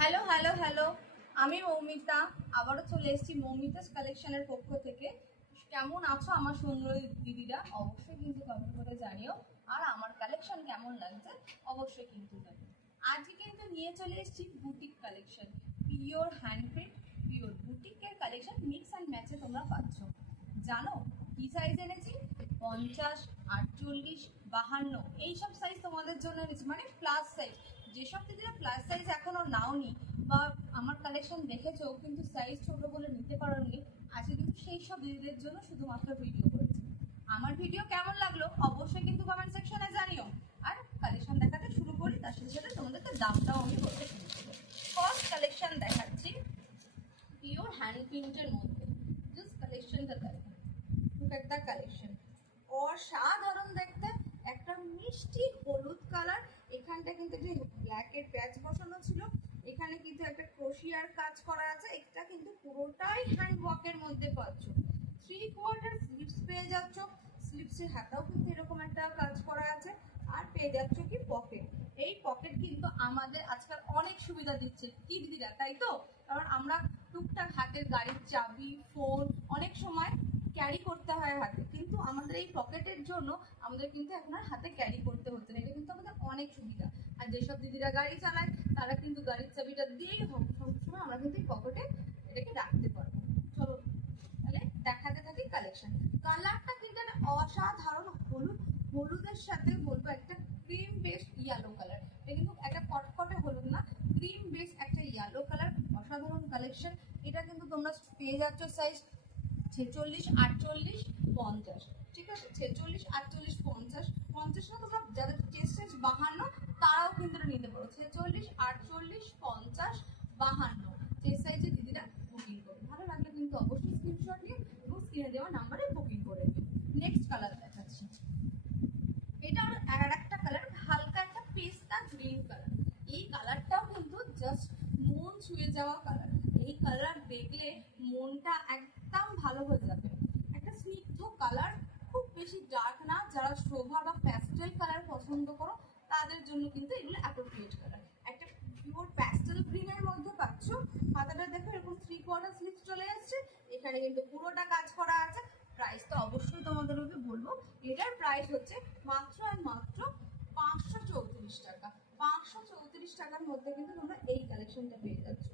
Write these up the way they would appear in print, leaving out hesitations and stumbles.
Hello hello hello, আমি মৌমিতা আবারও চলে এসেছি মৌমিতাস কালেকশনের পক্ষ থেকে। কেমন আছো আমার সুন্দরী দিদিরা? অবশ্যই কিন্তু কমেন্ট করে জানিও। আর আমার কালেকশন কেমন লাগছে অবশ্যই কিন্তু জানিও। আজকে কিন্তু নিয়ে চলে এসেছি boutique collection, pure handmade pure বুটিকের কালেকশন মিক্স অ্যান্ড ম্যাচে তোমরা পাচ্ছ। জানো কি সাইজ এনেছি? 50, 48, 52 এইসব সাইজ তোমাদের জন্য এনেছি, মানে প্লাস সাইজ। যেসব দিদিরা প্লাস সাইজ এখনো নাওনি বা আমার কালেকশন দেখেছো কিন্তু সাইজ ছোট বলে নিতে পারোনি, আজকে কিন্তু সেই সব দিদিদের জন্য শুধুমাত্র ভিডিও করেছি। আমার ভিডিও কেমন লাগলো অবশ্যই কিন্তু কমেন্ট সেকশনে জানিও। আর কালেকশন দেখাতে শুরু করি, তার সাথে সাথে তোমাদেরকে দামটাও আমি বলতে শুরু করবো। ফার্স্ট কালেকশন দেখাচ্ছি পিওর হ্যান্ড প্রিন্টের মধ্যে। জাস্ট কালেকশনটা দেখো, লুক এট দ্য কালেকশন, অসাধারণ দেখতে। একটা মিষ্টি হলুদ কালার, এখানটা কিন্তু যে ব্ল্যাকের প্যাচ বসানো ছিল, এখানে কিন্তু একটা ক্রোশিয়ার কাজ করা আছে। এটা কিন্তু পুরোটাই হ্যান্ড ওয়ার্কের মধ্যে পাচ্ছ। 3/4 স্লিপস পেয়ে যাচ্ছ, স্লিপসের হাতাও কিন্তু এরকম একটা কাজ করা আছে। আর পেয়ে যাচ্ছ কি পকেট। এই পকেট কিন্তু আমাদের আজকাল অনেক সুবিধা দিচ্ছে কি দিদিরা, তাই তো? কারণ আমরা টুকটাক হাতের গাড়ির চাবি, ফোন অনেক সময় ক্যারি করতে হয় হাতে, কিন্তু আমাদের এই পকেটের জন্য আমাদের কিন্তু এখন আর হাতে ক্যারি করতে হচ্ছে না। এটা কিন্তু আমাদের অনেক সুবিধা। আর যেসব দিদিরা গাড়ি চালায় তারা কিন্তু গাড়ির চাবিটা দিয়েই সবসময় আমরা কিন্তু এই পকেটে এটাকে রাখতে পারবো। চলো তাহলে দেখাতে থাকি কালেকশন। কালারটা কিন্তু অসাধারণ, হলুদের সাথে বলবো একটা ক্রিম বেস ইয়েলো কালার। এটা কিন্তু একটা কটকটে হলুদ না, ক্রিম বেস একটা ইয়েলো কালার। অসাধারণ কালেকশন। এটা কিন্তু তোমরা পেয়ে যাচ্ছ সাইজ 46, 48, 50। ঠিক আছে, 46, 48, 50। 50 না, তোমরা যাদের চেস্ট সাইজ 52 তারাও কিন্তু নিতে পারো। 46, 48, 50, 52 চেস্ট সাইজে দিদিরা বুকিং করো। ভালো লাগলে কিন্তু অবশ্যই স্ক্রিনশট নিয়ে এবং স্ক্রিনে দেওয়া নাম্বারে বুকিং করে নিও। নেক্সট কালার দেখাচ্ছি, এটা আর একটা কালার, হালকা একটা পেস্তা গ্রিন কালার। এই কালারটাও কিন্তু জাস্ট মন ছুঁয়ে যাওয়া কালার। এই কালার দেখলে মনটা একদম ভালো হয়ে যাবে। একটা স্নিগ্ধ কালার, খুব বেশি ডার্ক না। যারা সোভার বা প্যাস্টেল কালার পছন্দ করো তাদের জন্য কিন্তু এগুলো অ্যাপ্রোপ্রিয়েট কালার। একটা পিওর প্যাস্টেল গ্রিনের মধ্যে পাচ্ছ। হাতাটা দেখো এরকম 3/4 স্লিভস চলে আসছে, এখানে কিন্তু পুরোটা কাজ করা আছে। প্রাইস তো অবশ্যই তোমাদেরকে বলবো, এটার প্রাইস হচ্ছে মাত্র আর মাত্র 534 টাকা। 534 টাকার মধ্যে কিন্তু তোমরা এই কালেকশনটা পেয়ে যাচ্ছ।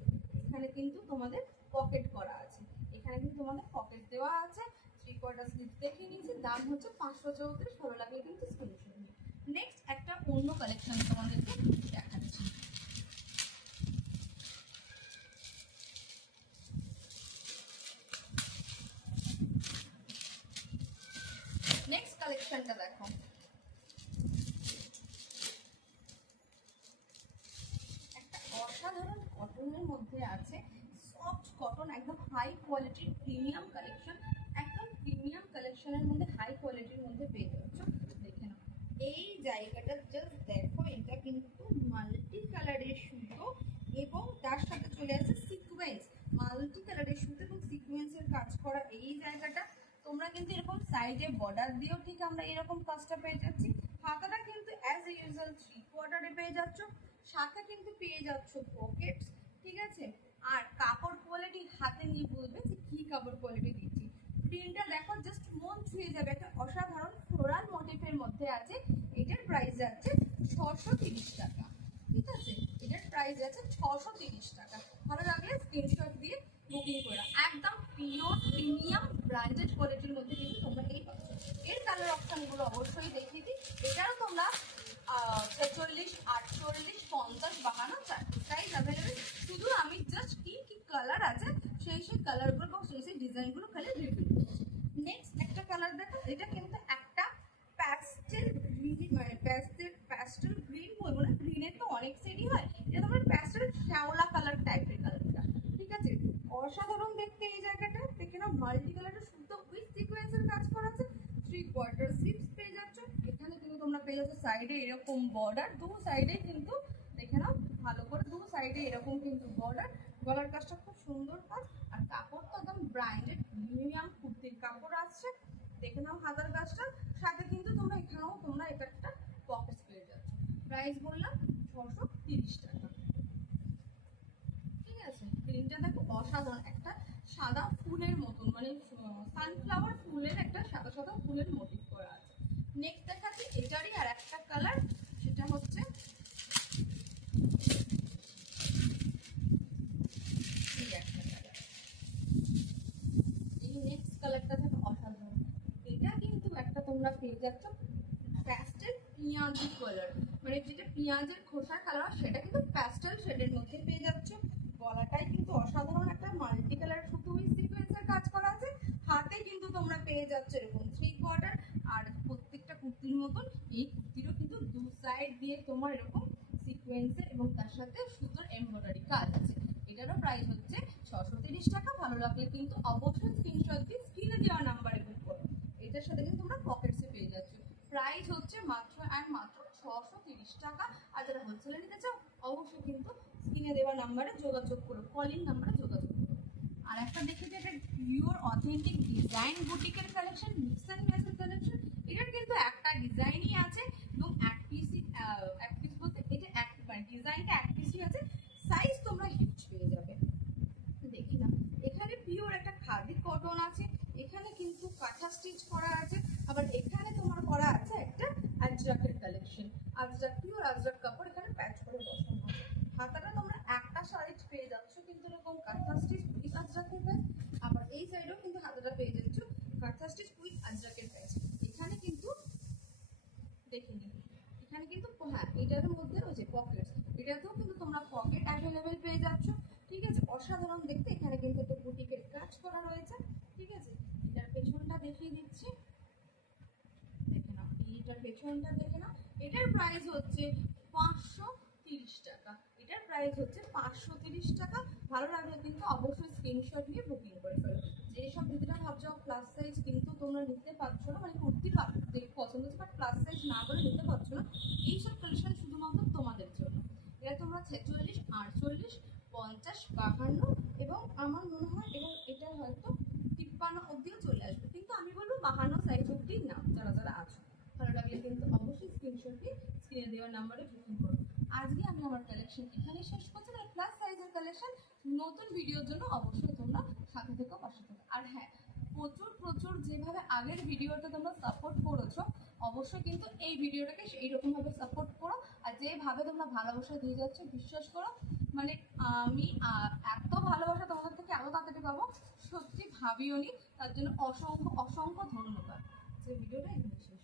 এখানে কিন্তু তোমাদের পকেট করা আছে, এখানে কিন্তু তোমাদের পকেট দেওয়া আছে। 3/4 স্লিভ দেখে নিয়েছি, দাম হচ্ছে 534। ভালো লাগলে কিন্তু স্ক্রিনশট নিই। নেক্সট একটা অন্য কালেকশন তোমাদেরকে দেখাচ্ছি। নেক্সট কালেকশনটা দেখো, একটা অসাধারণ কটনের মধ্যে আছে। সফট কটন, একদম হাই কোয়ালিটির প্রিমিয়াম কালেকশন। একদম প্রিমিয়াম কালেকশনের মধ্যে হাই কোয়ালিটির মধ্যে পেয়ে যাচ্ছ। দেখে নাও এই জায়গাটা, জাস্ট দেখো, এটা কিন্তু মাল্টি কালারের সুতো এবং তার সাথে চলে আসে সিকোয়েন্স। মাল্টি কালারের সুতো এবং সিকোয়েন্সের কাজ করা এই জায়গাটা। তোমরা কিন্তু এরকম সাইডে বর্ডার দিয়েও ঠিক আমরা এরকম কাজটা পেয়ে যাচ্ছি। হাতাটা কিন্তু অ্যাজ ইউজুয়াল 3/4 পেয়ে যাচ্ছ, সাথে কিন্তু পেয়ে যাচ্ছ পকেটস। ঠিক আছে, আর কাপড় কোয়ালিটি হাতে নিয়ে বলবে যে কি কাপড় কোয়ালিটি দিচ্ছি। প্রিন্টটা দেখো, জাস্ট মন ছুঁয়ে যাবে। একটা অসাধারণ ফ্লোরাল মোটিফের মধ্যে আছে। এটার প্রাইস যাচ্ছে 630 টাকা। ঠিক আছে, এটার প্রাইস যাচ্ছে 630 টাকা। ভালো লাগলে স্ক্রিনশট দিয়ে বুকিং করে। একদম পিওর প্রিমিয়াম ব্র্যান্ডেড কোয়ালিটির মধ্যে কিন্তু তোমরা এই পাচ্ছ। এর কালার অপশনগুলো অবশ্যই দেখিয়ে দিই। এটারও তোমরা 46, 48, 50, 52 চারটে সাইজ অ্যাভেলেবেল। শুধু আমি জাস্ট কি কি কালার আছে সেই কালারগুলো এবং সেই ডিজাইনগুলো খালি রিভিউ করছি। নেক্সট একটা কালার দেখো, এটা কিন্তু একটা প্যাস্টেল গ্রিন, মানে প্যাস্টেল গ্রিন বলবো না, গ্রিনের তো অনেক সেটই হয়। এটা তোমার প্যাস্টেল শ্যাওলা কালার টাইপের কালারটা। ঠিক আছে, অসাধারণ দেখতে এই জায়গাটা। দেখে নাও মাল্টি কালারের সুতো উইথ সিকোয়েন্সের কাজ করা আছে। 3/4 স্লিভস পেয়ে যাচ্ছ। এখানে কিন্তু তোমরা পেয়ে যাচ্ছ সাইডে এরকম বর্ডার, দু সাইডে কিন্তু দেখে নাও ভালো করে, দু সাইডে এরকম কিন্তু বর্ডার। গলার কাজটা খুব সুন্দর কাজ। আর কাপড় তো একদম ব্র্যান্ডেড প্রিমিয়াম কুর্তির কাপড় আসছে। দেখে নাও হাতার কাজটা, সাথে কিন্তু তোমরা এখানেও তোমরা এটা একটা পকেটস পেয়ে যাচ্ছ। প্রাইস বললাম 630 টাকা। অসাধারণ একটা সাদা ফুলের মতন, মানে সানফ্লাওয়ার ফুলের একটা সাদা সাদা ফুলের মোটিভ করা আছে। নেক্সট দেখাচ্ছি এটারই আর একটা কালার, সেটা হচ্ছে এই একটা কালার। এই নেক্সট কালারটা থাকে অসাধারণ। এটা কিন্তু একটা তোমরা পেয়ে যাচ্ছ প্যাস্টেল পিঁয়াজি কালার, মানে যেটা পেঁয়াজের খোসার কালার সেটা কিন্তু প্যাস্টেল শেডের মধ্যে পেয়ে যাচ্ছ। গলাটাই কিন্তু অসাধারণ একটা মাল্টি কালার সুতো উইথ সিকোয়েন্সের কাজ করা আছে। হাতে কিন্তু তোমরা পেয়ে যাচ্ছ এরকম 3/4, আর প্রত্যেকটা কুর্তির মতন এই কুর্তিরও কিন্তু দু সাইড দিয়ে তোমার এরকম সিকোয়েন্সের এবং তার সাথে সুতোর এমব্রয়ডারি কাজ আছে। এটারও প্রাইস হচ্ছে 630 টাকা। ভালো লাগলে কিন্তু অবশ্যই স্ক্রিনশট দিয়ে স্ক্রিনে দেওয়া নাম্বারে বুক করো। এটার সাথে কিন্তু তোমরা পকেটসে পেয়ে যাচ্ছ। প্রাইস হচ্ছে মাত্র অ্যান্ড মাত্র 630 টাকা। আর যারা হোলসেলে নিতে চাও অবশ্যই কিন্তু স্ক্রিনে দেওয়া নাম্বারে যোগাযোগ করো, কলিং নাম্বারে যোগাযোগ করো। আর একটা দেখে যে এটা পিওর অথেন্টিক ডিজাইন বুটিকের কালেকশন, মিক্স অ্যান্ড ম্যাচের কালেকশন। এটার কিন্তু একটা ডিজাইনই আছে এবং এক পিস বলতে এটা এক ডিজাইনটা এক পিসই আছে। সাইজ তোমরা হিউজ পেয়ে যাবে। দেখি না, এখানে পিওর একটা খাদি কটন আছে, এখানে কিন্তু কাঁথা স্টিচ করা আছে, আবার এখানে তোমার করা আছে একটা আজরাকের কালেকশন। আজরাক পিওর আজরাক কাপড় এখানে প্যাচ করে বসানো আছে। হাতাটা তোমরা একটা শাড়ি পেয়ে যাচ্ছ কিন্তু এরকম কাঁথা স্টিচ উইথ আজরাকের প্যাচ, আবার এই সাইডেও কিন্তু হাতাটা পেয়ে যাচ্ছ কাঁথা স্টিচ উইথ আজরাকের প্যাচ। এখানে কিন্তু দেখে নিই, এখানে কিন্তু হ্যাঁ এটার মধ্যে রয়েছে পকেট, এটাতেও কিন্তু তোমরা পকেট অ্যাভেলেবেল পেয়ে যাচ্ছ। ঠিক আছে, অসাধারণ দেখতে। এখানে কিন্তু একটা বুটিকের কাজ করা রয়েছে। ঠিক আছে, এটার পেছনটা দেখিয়ে দিচ্ছি, দেখে নাও। এইটার পেছনটা দেখে নাও। এটার প্রাইস হচ্ছে 530 টাকা। এটার প্রাইস হচ্ছে 530 টাকা। ভালো লাগলে কিন্তু অবশ্যই স্ক্রিনশট নিয়ে বুকিং করে ফেলো। যেসব দিদিরা ভাবছো প্লাস সাইজ কিন্তু তোমরা নিতে পারছো না, মানে কুর্তি দেখে পছন্দ হচ্ছে বাট প্লাস সাইজ না বলে নিতে পারছো না, এইসব কালেকশন শুধুমাত্র তোমাদের জন্য। এটা তোমরা 46, 48, 50, 52 এবং আমার মনে হয় এটা হয়তো 53 অবধিও চলে আসবে, কিন্তু আমি বলবো 52 সাইজ অবধি না। যারা যারা আছো ভালো লাগলে কিন্তু অবশ্যই স্ক্রিনশট দিয়ে স্ক্রিনে দেওয়ার নাম্বারে বুকিং করো। আজকে আমি আমার কালেকশন এখানেই শেষ করছি। আর প্লাস সাইজের কালেকশন নতুন ভিডিওর জন্য অবশ্যই তোমরা সাথে থেকো, পাশে থেকো। আর হ্যাঁ, প্রচুর প্রচুর যেভাবে আগের ভিডিওটা তোমরা সাপোর্ট করেছো, অবশ্যই কিন্তু এই ভিডিওটাকে এইরকম ভাবে সাপোর্ট করো। আর যেভাবে তোমরা ভালোবাসা দিয়ে যাচ্ছ বিশ্বাস করো, মানে আমি এত ভালোবাসা তোমাদের থেকে এত তাড়াতাড়ি পাবো সত্যি ভাবিওনি। তার জন্য অসংখ্য অসংখ্য ধন্যবাদ। যে ভিডিওটা এখানে শেষ।